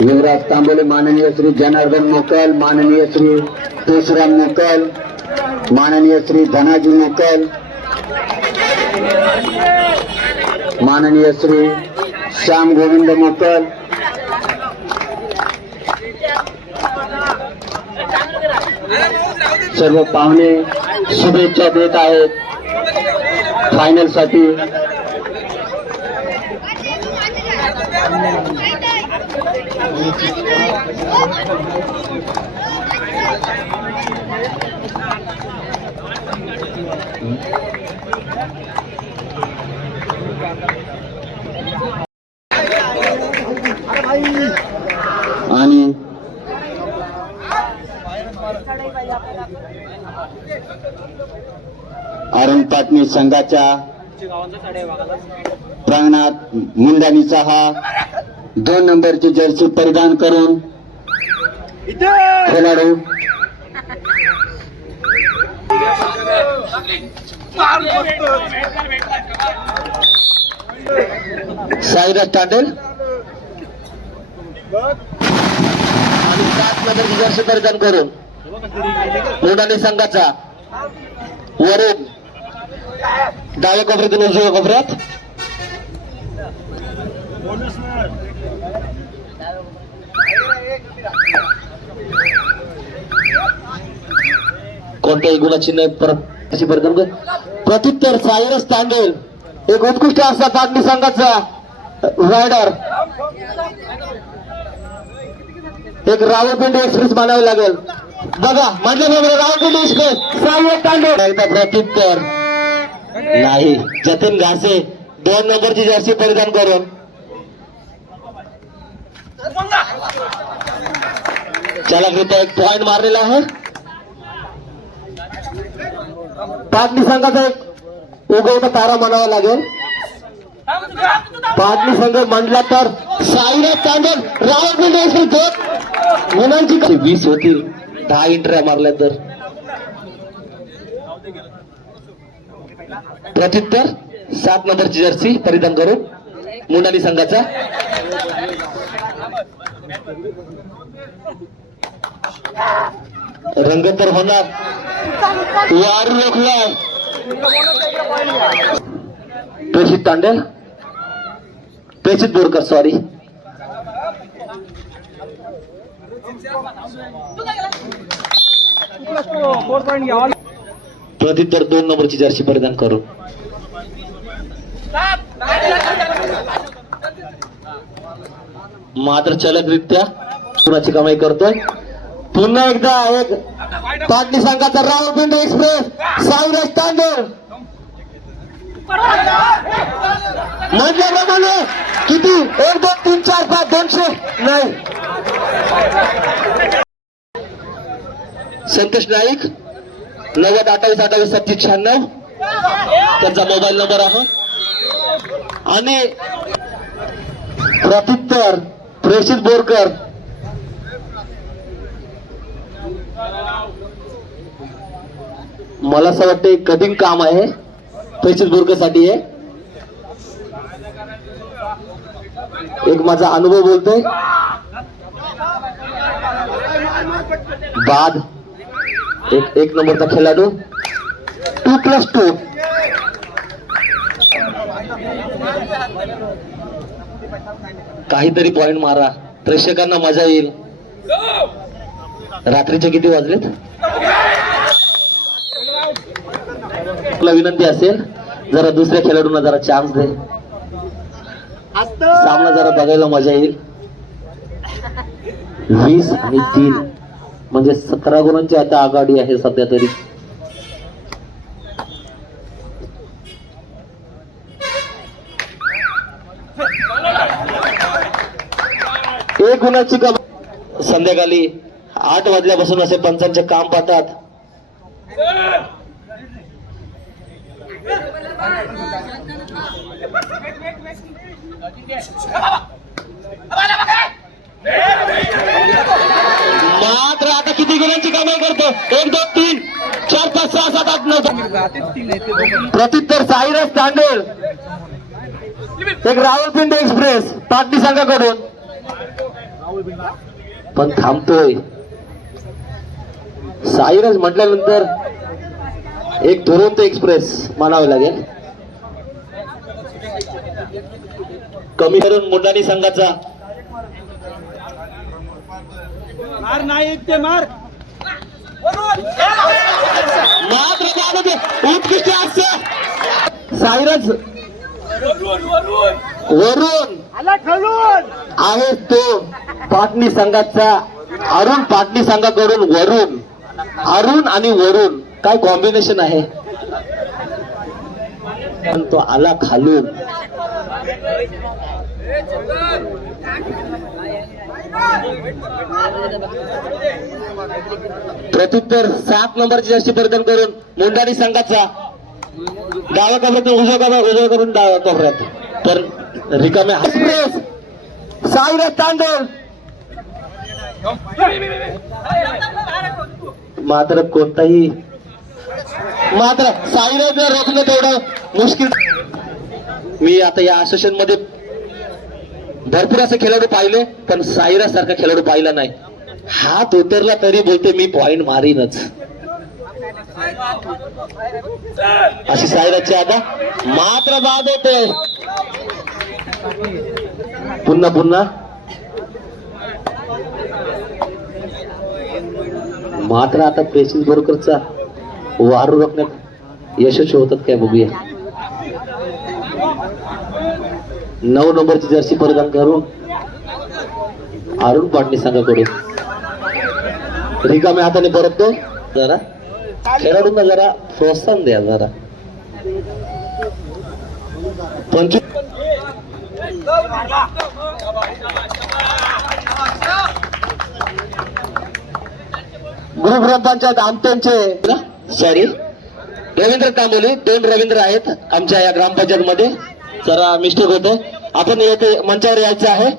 युवराज तांबोले माननीय श्री जनार्दन मोकल माननीय श्री तुळशीराम मोकल माननीय श्री धनाजी मोकल माननीय श्री श्याम गोविंद मोकल सर्व पाहुणे शुभेच्छा देत आहेत. फायनलसाठी. आणि अरुण पाटणी संघाच्या प्रांगणात मुंडानीचा हा दोन नंबरची जर्सी परिधान करून. खेळाडू. साईराज तांडेल. आणि सात नंबरची जर्सी परिधान करून. मुंडानी संघाचा. वरून डाव्या कोपऱ्यातून उजव्या कोपऱ्यात. कोणत्याही गुणाची नाही परत अशी परिधान प्रत्युत्तर सायरस तांडेल. एक उत्कृष्ट असा तांडणी संघाचा रायडर एक रावळपिंडी एक्सप्रेस मानावी लागेल. बघा म्हटल्याप्रमाणे रावळपिंडी एक्सप्रेस सायरस तांडेल. एकदा प्रत्युत्तर. नाही जतीन घासे. दोन नंबरची जर्सी परिधान करून. चला कृपया एक पॉइंट मारलेला आहे. पाच संघाचा एक उगवता तारा म्हणावा लागेल. पाच संघ म्हणला तर साईराज तांडव रावण दोन गुणांची वीस होतील दहा इंटऱ्या मारल्या तर. प्रत्युत्तर सात नंबरची जर्सी परिधान करून मुनाली संघाचा. रंग तर होणार. वारू रोखला. प्रेषित तांडेल प्रेषित बोरकर सॉरी तर दोन नंबरची जर्सी परिधान करू मात्र चलकरित्या कुणाची कमाई करतोय? पुन्हा एकदा एक पाटणी संघाचा रावळपिंडी एक्सप्रेस साईराज तांडूळ. म्हटल्याप्रमाणे किती? एक दोन तीन चार पाच दोनशे? नाही. संतोष नाईक नव्वद अठ्ठावीस अठ्ठावीस सत्तीस शहाण्णव. त्यांचा मोबाईल नंबर आहे. आणि प्रत्युत्तर प्रेषित बोरकर मला असं वाटतं कठीण काम आहे. प्रेषित बोरकर आहे. एक माझा अनुभव बोलतोय. बाद. एक एक नंबरचा खेळाडू. Two plus two. काहीतरी पॉइंट मारा. प्रेक्षकांना मजा येईल. रात्रीचे किती वाजलेत? आपला विनंती असेल जरा दुसऱ्या खेळाडूंना जरा चान्स दे. सामना जरा बघायला मजा येईल. वीस आणि तीन. म्हणजे सतरा गुणांची आता आघाडी आहे सध्या तरी. एक गुणाची कम संध्याकाळी आठ वाजल्यापासून असे पंचांचे काम पाहतात. मात्र आता किती गुणांची कामे करतो? एक दोन तीन चार पाच सहा सात आठ नऊ प्रतितर साईरस साईराज तांडेल. एक रावलपिंडी एक्सप्रेस पाटणी संघाकडून. पण थांबतोय. साईराज म्हटल्यानंतर एक दुरंत एक्सप्रेस मानावे लागेल. कमी करून मुंडाणी संघाचा मार नाही ते मार. मात्र जाणू दे. उत्कृष्ट हास्य. साईराज. वरून आहे तो पाटणी संघाचा अरुण पाटणी संघाकडून वरून अरुण आणि वरून काय कॉम्बिनेशन आहे? पण तो आला खालून. प्रत्युत्तर सात नंबरची जर्सी परिधान करून मुंडाणी संघाचा डाव्या कोपऱ्यातून उजव्या कोपऱ्यात उजव्या करून डाव्या कोपऱ्यात तर रिकाम्या एक्सप्रेस. साईराज तांडोल मात्र कोणताही मात्र साईराज रोखणं तेवढं मुश्किल. मी आता या असोसिएशनमध्ये भरपूर असे खेळाडू पाहिले पण साईराज सारखा खेळाडू पाहिला नाही. हात उतरला तरी बोलते मी पॉइंट मारीनच. अशी सायराची आता मात्र बाद होते. पुन्हा पुन्हा. मात्र आता प्रेसिस बरोबरचा वारू रोखण्यात यशस्वी होतात काय बघूया. नऊ नंबरची जर्सी परिधान करून अरुण पाटणी संघाकडून. रिकाम्या हाताने परततो. जरा खेळाडूंना जरा प्रोत्साहन द्या जरा. पंचवीस ग्रामपंचायत आमट्यांचे सॉरी रवींद्र कांबोली दोन रवींद्र आहेत आमच्या या ग्रामपंचायत मध्ये जरा मिस्टेक होते आपण येथे मंचावर यायचं आहे.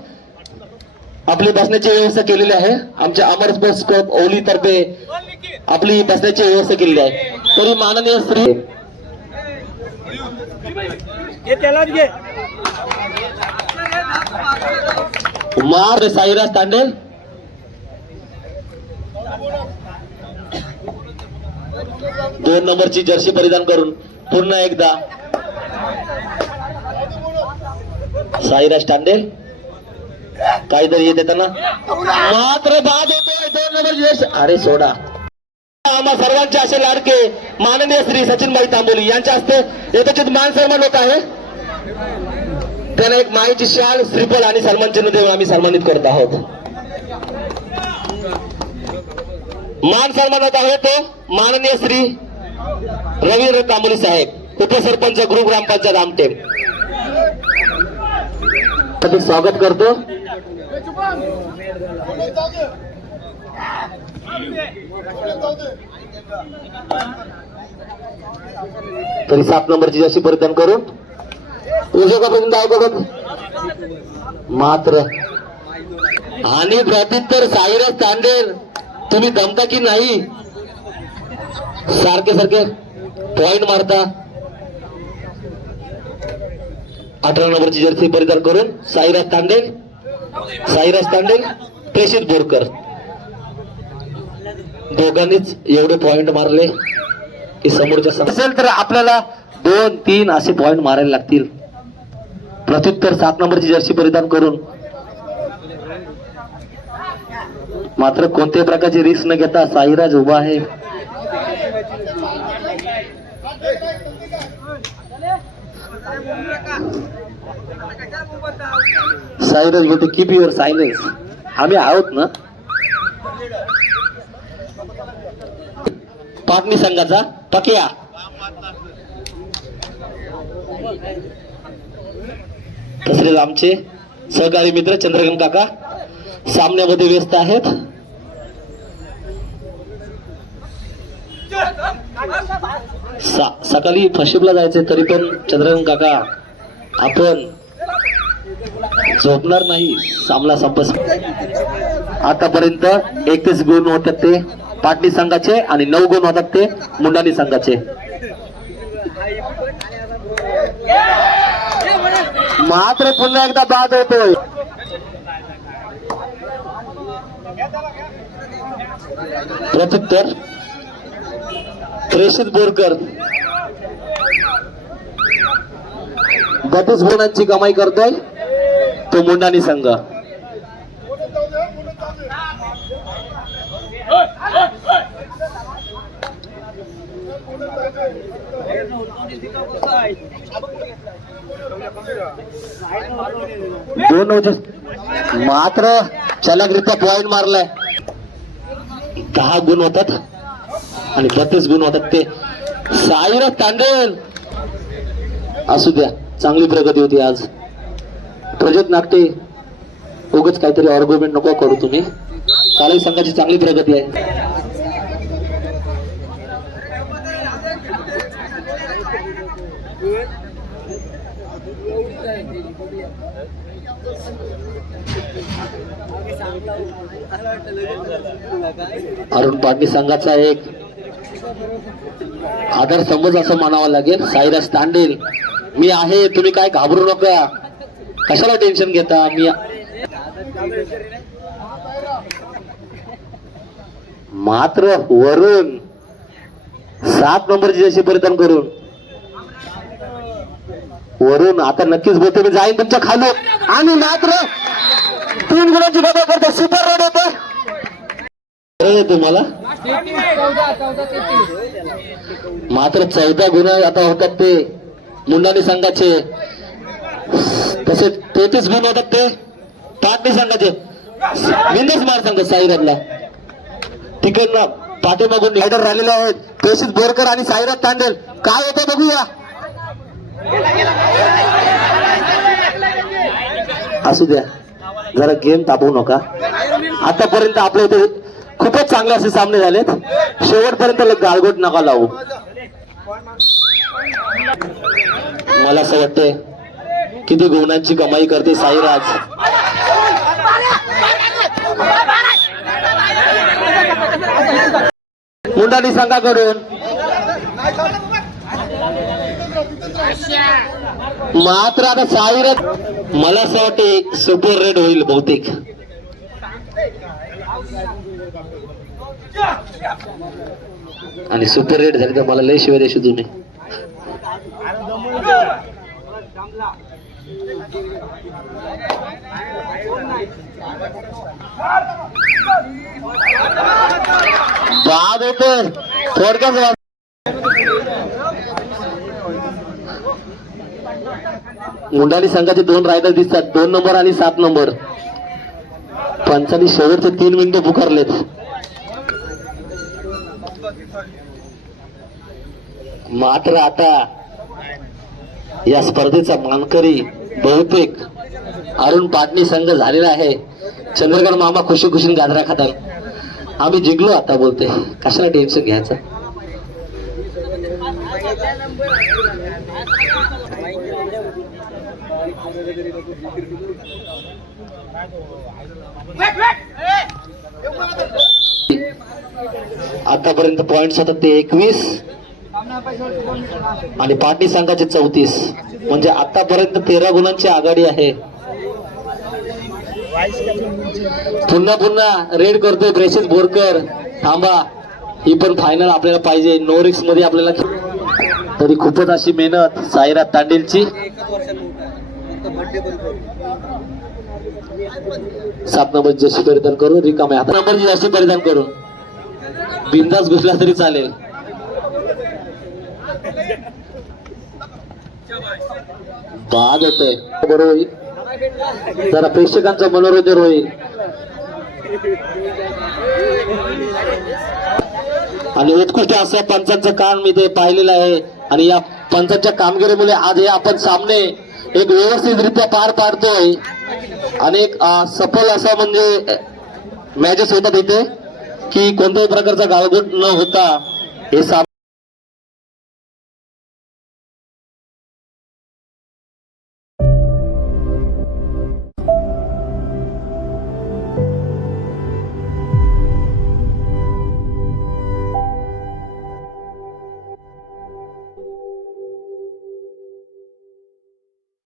आपली बसण्याची व्यवस्था केलेली आहे. आमच्या अमर स्पोर्ट्स क्लब ओली तर्फे आपली बसण्याची व्यवस्था केलेली आहे. तरी माननीय श्री हे त्यालाच घे. मार साईराज तांडेल. दोन नंबरची जर्सी परिधान करून पुन्हा एकदा. साईराज तांडेल काहीतरी येते त्यांना? मात्र बाद होतोय. दोन नंबर अरे सोडा. आम्हा सर्वांचे असे लाडके माननीय श्री सचिनभाई तांबोली यांच्या हस्ते यथोचित मान सन्मान होत आहे. त्यांना एक माईची शाल श्रीफल आणि सन्मान चिन्ह देऊन आम्ही सन्मानित करत आहोत. मान सन्मानात आहे तो माननीय श्री रवींद्र तांबोली साहेब उपसरपंच गृह ग्रामपंचायत आमटे. साठी स्वागत करतो। तरी सात नंबरची जशी परिधान करून उजव्या कपातून डाव करून मात्र आणि प्रत्युत्तर साईराज तांडेल तुम्ही दमता की नाही? सारखे सारखे पॉइंट मारता। अठरा नंबरची जर्सी परिधान करून साईराज तांडेल साईराज तांडेल प्रेषित बोरकर. दोघांनीच एवढे पॉइंट मारले की समोरच्या असेल तर आपल्याला दोन तीन असे पॉइंट मारायला लागतील. प्रत्युत्तर सात नंबरची जर्सी परिधान करून. मात्र कोणत्याही प्रकारची रिस्क न घेता साईराज उभा आहे. साईराज बोलतो कीप युअर सायलेन्स आम्ही आहोत ना। पाटणी संघाचा पकिया तसेच आमचे सहकारी मित्र चंद्रकांत काका सामन्यामध्ये व्यस्त आहेत। सकाळी फशिपला जायचे तरी पण चंद्रकांत काका आपण झोपणार नाही सामना संपस आतापर्यंत एकतीस गुण होतात ते पाटणी संघाचे आणि नऊ गुण होतात ते मुंडाणी संघाचे. मात्र पुन्हा एकदा बाद होतोय. प्रत्युत्तर प्रेषित बोरकर. बत्तीस गुणांची कमाई करतोय. तो मुंडानी संघ. दोन मात्र चलकरित्या पॉईंट मारलाय. दहा गुण होतात. आणि बत्तीस गुण होतात ते. साईरा तांडेल. असू द्या चांगली प्रगती होती आज. प्रजोत नागटे उगच काहीतरी ऑर्ग्युमेंट नको करू तुम्ही. कालही संघाची चांगली प्रगती आहे. अरुण पाटणी संघाचा एक आदर समज असं मानावं लागेल. साईराज तांडेल मी आहे तुम्ही काय घाबरू नका. कशाला टेन्शन घेता? मी मात्र वरून सात नंबरची जशी परिधान करून. वरून आता नक्कीच बोलते मी जाईन तुमच्या खालून. आणि मात्र तीन गुणांची बदल करतो सुपर रोड होते. तुम्हाला? मात्र चौदा गुन्हा आता होतात ते मुंडाने संघाचे. तसे तेहतीस गुण होतात ते. पाटणी संघाचे बिंदस मार संघ साईराजला तिकडनं पाठीमागून लायडर राहिलेले आहेत. प्रेषित बोरकर आणि साईराज तांडेल. काय होतं बघूया. असू द्या. जरा गेम तापवू नका. आतापर्यंत आपल्या इथे खूपच चांगले असे सामने झालेत. शेवटपर्यंत गालगोट नका लावू. मला असं वाटतंय किती गुणांची कमाई करते साईराज? मुंडानी करून. मात्र आता साईराज मला असं वाटते सुपर रेड होईल बहुतेक. आणि सुपर रेड झाली तर मला लय शिवाय द्यायची तुम्ही. बाद थोडक्यात मुंडाली संघाचे दोन रायडर दिसतात. दोन नंबर आणि सात नंबर. पंचांनी शेवटचे तीन मिनिटे पुकारलेत. मात्र आता या स्पर्धेचा मानकरी बहुतेक अरुण पाटणी संघ झालेला आहे. चंद्रकांत मामा खुशी खुशी गाजरा खातात. आम्ही जिंकलो आता बोलते कशाला टेन्शन घ्यायचं? आतापर्यंत पॉइंट होतात ते एकवीस. आणि पाटणी संघाचे चौतीस. म्हणजे आतापर्यंत तेरा गुणांची आघाडी आहे. पुन्हा पुन्हा रेड करतोय प्रेषित बोरकर. थांबा. ही पण फायनल आपल्याला पाहिजे. नो रिक्समध्ये आपल्याला तरी खूपच अशी मेहनत साईराज तांडेलची. सात नंबर जशी परिधान करू रिकामे आता नंबर जशी परिधान करू. बिंदास घुसला तरी चालेल. बाद होतोय बरोबर होईल. जरा प्रेक्षकांचं मनोरंजन होईल. आणि उत्कृष्ट असं पंचांचं काम मी ते पाहिलेलं आहे. आणि या पंचांच्या कामगिरीमुळे आज हे आपण सामने एक व्यवस्थितरित्या पार पाडतोय. आणि एक सफल असा म्हणजे मॅचेस होतात इथे की कोणत्याही प्रकारचा गाळगुट न होता हे सामने